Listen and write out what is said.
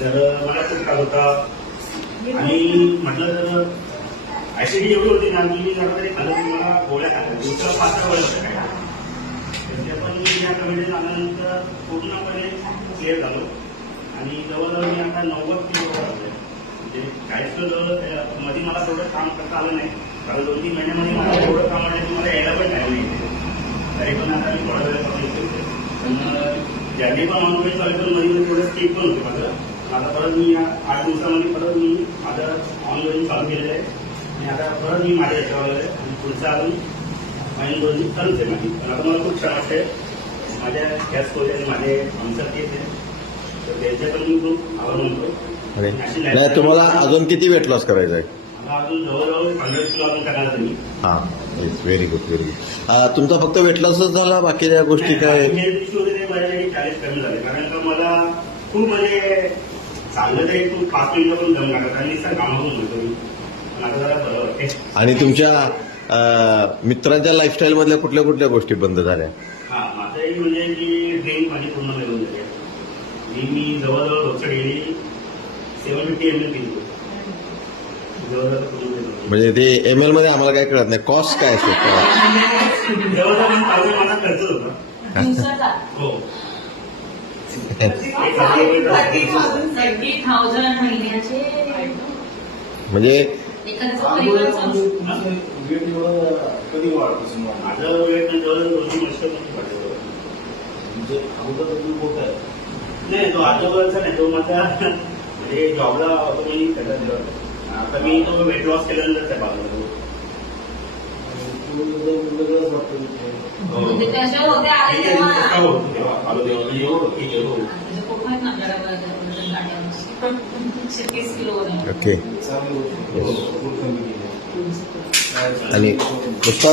तर मला खूप त्रास होता आणि म्हटलं तर ऍसिडिटी एवढी होती ना की जरा तरी खाल्लं की मला गोळ्या खाल्ल्या दुसरं पातळ गोळ्या होत्या काय ते पण मी या कमिटीत आल्यानंतर पूर्णपणे क्लिअर झालो आणि जवळजवळ मी आता 90 किलो वाढलोय. म्हणजे 40 किलो जवळ मध्ये मला थोडं काम करता आलं नाही कारण 2-3 महिन्यामध्ये मला एवढं काम वाटलं की मला यायला पण नाही तरी पण आता मी थोडा वेळ कमी केले पण ज्यांनी पण ऑनलाईन चालू करून मध्ये थोडं स्किप पण होते माझं आता परत मी 8 दिवसामध्ये परत मी माझं ऑनलाईन चालू केलेलं आहे आणि आता परत मी माझ्या याच्यावर आहे आणि पुढचं अजून महिने 2 दिवस चालूच आहे माझी पण आता मला खूप छान वाटतंय माझ्या गॅस कोच आणि माझे आमचं केस आहे तर त्यांचे पण मी खूप आभार मानतो. नाही तुम्हाला अजून किती वेट लॉस करायचं आहे? अजून जवळजवळ 100 किलो अजून करणार तुम्ही. हां it's very good very good. तुमचा फक्त वेट लॉसच झाला बाकी त्या गोष्टी काय? माझ्यासाठी चॅलेंज कमी झाले कारण का मला खूप म्हणजे चांगलं तरी खूप 5 मिनिटं पण दम लागत आणि सर कामावून म्हणतो मी पण आता जरा बरं वाटते. आणि तुमच्या मित्रांच्या लाईफस्टाईल मधल्या कुठल्या कुठल्या गोष्टी बंद झाल्या? हा माझंही म्हणजे की ड्रिंक माझी पूर्ण मिळून झाली मी जवळजवळ रोजच्या डेली 750 ml पितो जवळजवळ पूर्ण. म्हणजे ते ML मध्ये आम्हाला काय कळत नाही कॉस्ट काय असतो? जवळजवळ मला खर्च होता हो 30,000 महिन्याचे म्हणजे कधी वाढतो माझं वेट जवळजवळ 2 वर्ष म्हणजे अगोदर तुम्ही होत आहे नाही तो आजोबाचा नाही तो माझा म्हणजे जॉबला होतो मी त्याचा दिला आता मी तो वेट लॉस केल्यानंतर त्या बाजूला वेगळंच वाटतं. ओके चांगली गोष्ट. आणि नुसता